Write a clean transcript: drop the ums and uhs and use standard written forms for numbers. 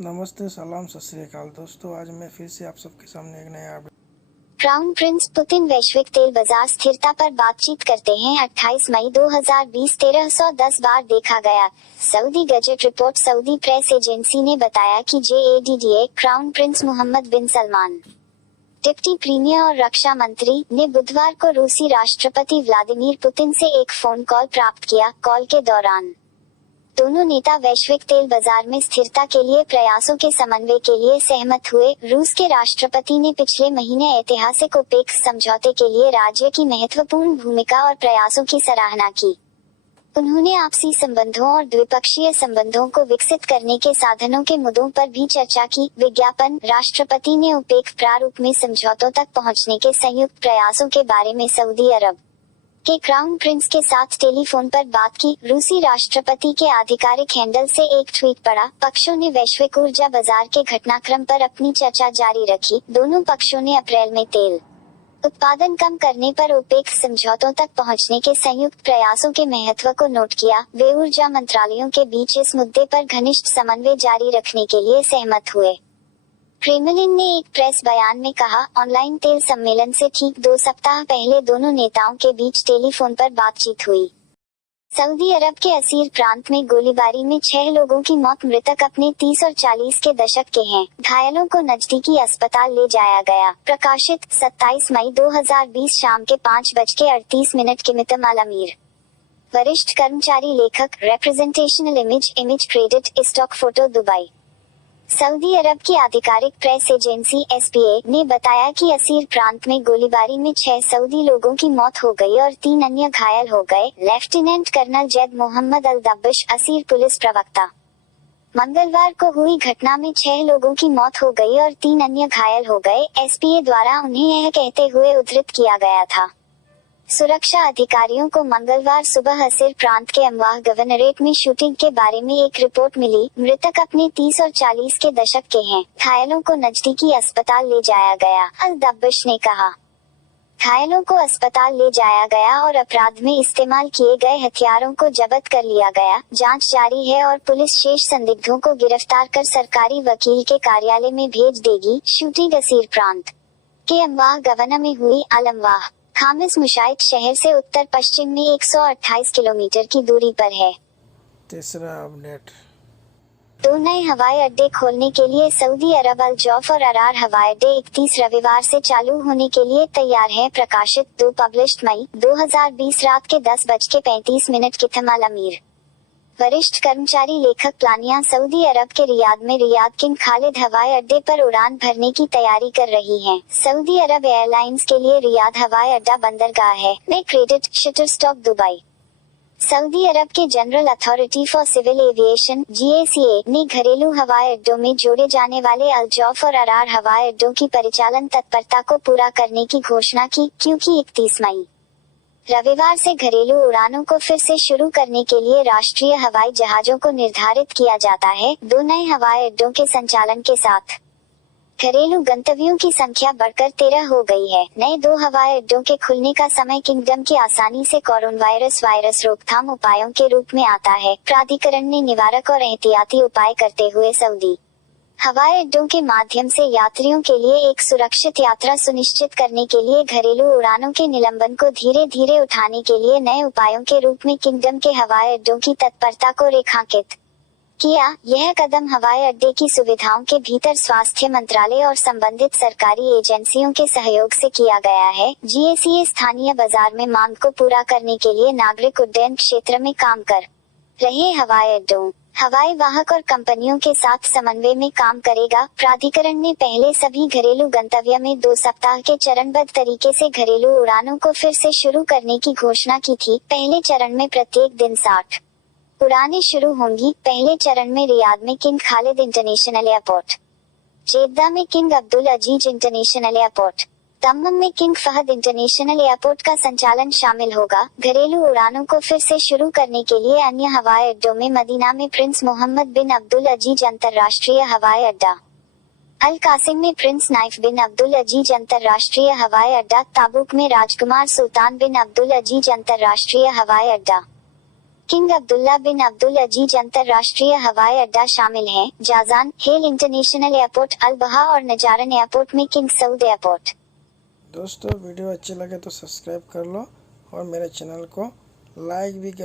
नमस्ते, सलाम, सत श्री अकाल दोस्तों। आज मैं फिर से आप सबके सामने एक नया अपडेट। क्राउन प्रिंस पुतिन वैश्विक तेल बाजार स्थिरता पर बातचीत करते हैं। 28 मई 2020 1310 बार देखा गया। Saudi gazette report. Saudi press agency ने बताया कि JADDA crown prince Mohammed bin Salman, deputy premier और रक्षा मंत्री, ने बुधवार को रूसी राष्ट्रपति व्लादिमीर पुतिन से एक फोन कॉल प्राप्त किया। कॉल के दौरान दोनों नेता वैश्विक तेल बाजार में स्थिरता के लिए प्रयासों के समन्वय के लिए सहमत हुए। रूस के राष्ट्रपति ने पिछले महीने ऐतिहासिक ओपेक समझौते के लिए राज्य की महत्वपूर्ण भूमिका और प्रयासों की सराहना की। उन्होंने आपसी संबंधों और द्विपक्षीय संबंधों को विकसित करने के साधनों के मुद्दों पर भी चर्चा की। विज्ञापन। राष्ट्रपति ने ओपेक प्रारूप में समझौतों तक पहुंचने के संयुक्त प्रयासों के बारे में सऊदी अरब के क्राउन प्रिंस के साथ टेलीफोन पर बात की। रूसी राष्ट्रपति के आधिकारिक हैंडल से एक ट्वीट पड़ा। पक्षों ने वैश्विक ऊर्जा बाजार के घटनाक्रम पर अपनी चर्चा जारी रखी। दोनों पक्षों ने अप्रैल में तेल उत्पादन कम करने पर ओपेक समझौतों तक पहुंचने के संयुक्त प्रयासों के महत्व को नोट किया। वे ऊर्जा मंत्रालयों के बीच इस मुद्दे पर घनिष्ठ समन्वय जारी रखने के लिए सहमत हुए। क्रेमलिन ने एक प्रेस बयान में कहा, ऑनलाइन तेल सम्मेलन से ठीक 2 सप्ताह पहले दोनों नेताओं के बीच टेलीफोन पर बातचीत हुई। सऊदी अरब के असीर प्रांत में गोलीबारी में 6 लोगों की मौत। मृतक अपने 30 और 40 के दशक के हैं। घायलों को नजदीकी अस्पताल ले जाया गया। प्रकाशित 27 मई 2020 शाम के 5:38 किमितम अल अमीर। वरिष्ठ कर्मचारी लेखक। Representational image credit stock photo Dubai. Saudi Arab की आधिकारिक प्रेस एजेंसी SPA ने बताया कि असीर प्रांत में गोलीबारी में 6 सऊदी लोगों की मौत हो गई और 3 अन्य घायल हो गए। लेफ्टिनेंट कर्नल जैद मोहम्मद अल दब्बिश, असीर पुलिस प्रवक्ता। मंगलवार को हुई घटना में 6 लोगों की मौत हो गई और 3 अन्य घायल हो गए। SPA द्वारा उन्हें यह कहते हुए उद्धृत किया गया था। सुरक्षा अधिकारियों को मंगलवार सुबह असीर प्रांत के अमवाह गवर्नरेट में शूटिंग के बारे में एक रिपोर्ट मिली। मृतक अपने 30 और 40 के दशक के हैं। घायलों को नजदीकी अस्पताल ले जाया गया, अल दब्बिश ने कहा। घायलों को अस्पताल ले जाया गया और अपराध में इस्तेमाल किए गए हथियारों को जब्त कर लिया गया। जांच जारी है और पुलिस शेष संदिग्धों को गिरफ्तार कर सरकारी वकील के कार्यालय में भेज देगी। शूटिंग असीर प्रांत के अमवाह गवर्नर में हुई। अल अमवाह खामिस मुशाइट शहर से उत्तर पश्चिम में 128 किलोमीटर की दूरी पर है। तीसरा अपडेट। 2 नए हवाई अड्डे खोलने के लिए सऊदी अरब अल जौफ और अरार हवाई अड्डे 31 रविवार से चालू होने के लिए तैयार है। प्रकाशित 2 पब्लिश्ड मई 2020 रात के 10:35 किथम अल अमीर। वरिष्ठ कर्मचारी लेखक। प्लानिया सऊदी अरब के रियाद में रियाद किंग खालिद हवाई अड्डे पर उड़ान भरने की तैयारी कर रही हैं। सऊदी अरब एयरलाइंस के लिए रियाद हवाई अड्डा बंदरगाह है। में credit Shutterstock Dubai. Saudi Arab के general authority for civil aviation GACA ने घरेलू हवाई अड्डों में जोड़े जाने वाले अल जौफ और अरार हवाई अड्डों की परिचालन तत्परता को पूरा करने की घोषणा की, क्योंकि 31 मई रविवार से घरेलू उड़ानों को फिर से शुरू करने के लिए राष्ट्रीय हवाई जहाजों को निर्धारित किया जाता है। 2 नए हवाई अड्डों के संचालन के साथ घरेलू गंतव्यों की संख्या बढ़कर 13 हो गई है। नए 2 हवाई अड्डों के खुलने का समय किंगडम के आसानी से कोरोना वायरस रोकथाम उपायों के रूप में आता है। प्राधिकरण ने निवारक और एहतियाती उपाय करते हुए सऊदी हवाई अड्डों के माध्यम से यात्रियों के लिए एक सुरक्षित यात्रा सुनिश्चित करने के लिए घरेलू उड़ानों के निलंबन को धीरे धीरे उठाने के लिए नए उपायों के रूप में किंगडम के हवाई अड्डों की तत्परता को रेखांकित किया। यह कदम हवाई अड्डे की सुविधाओं के भीतर स्वास्थ्य मंत्रालय और संबंधित सरकारी एजेंसियों के सहयोग से किया गया है। GACA स्थानीय बाजार में मांग को पूरा करने के लिए नागरिक उड्डयन क्षेत्र में काम कर रहे हवाई अड्डों, हवाई वाहक और कंपनियों के साथ समन्वय में काम करेगा। प्राधिकरण ने पहले सभी घरेलू गंतव्य में 2 सप्ताह के चरणबद्ध तरीके से घरेलू उड़ानों को फिर से शुरू करने की घोषणा की थी। पहले चरण में प्रत्येक दिन 60 उड़ानें शुरू होंगी। पहले चरण में रियाद में किंग खालिद इंटरनेशनल एयरपोर्ट, जेद्दा में किंग अब्दुल अजीज इंटरनेशनल एयरपोर्ट, दम्मम में किंग फहद इंटरनेशनल एयरपोर्ट का संचालन शामिल होगा। घरेलू उड़ानों को फिर से शुरू करने के लिए अन्य हवाई अड्डों में मदीना में प्रिंस मोहम्मद बिन अब्दुल अजीज अंतर्राष्ट्रीय हवाई अड्डा, अल कासिम में प्रिंस नाइफ बिन अब्दुल अजीज अंतर्राष्ट्रीय हवाई अड्डा, ताबुक में राजकुमार सुल्तान बिन अब्दुल अजीज अंतर्राष्ट्रीय हवाई अड्डा, किंग अब्दुल्ला बिन अब्दुल अजीज अंतरराष्ट्रीय हवाई अड्डा शामिल है। जाजान, हेल इंटरनेशनल एयरपोर्ट, अल बहा और नजारन एयरपोर्ट में किंग सऊद एयरपोर्ट। दोस्तों वीडियो अच्छी लगे तो सब्सक्राइब कर लो और मेरे चैनल को लाइक भी कर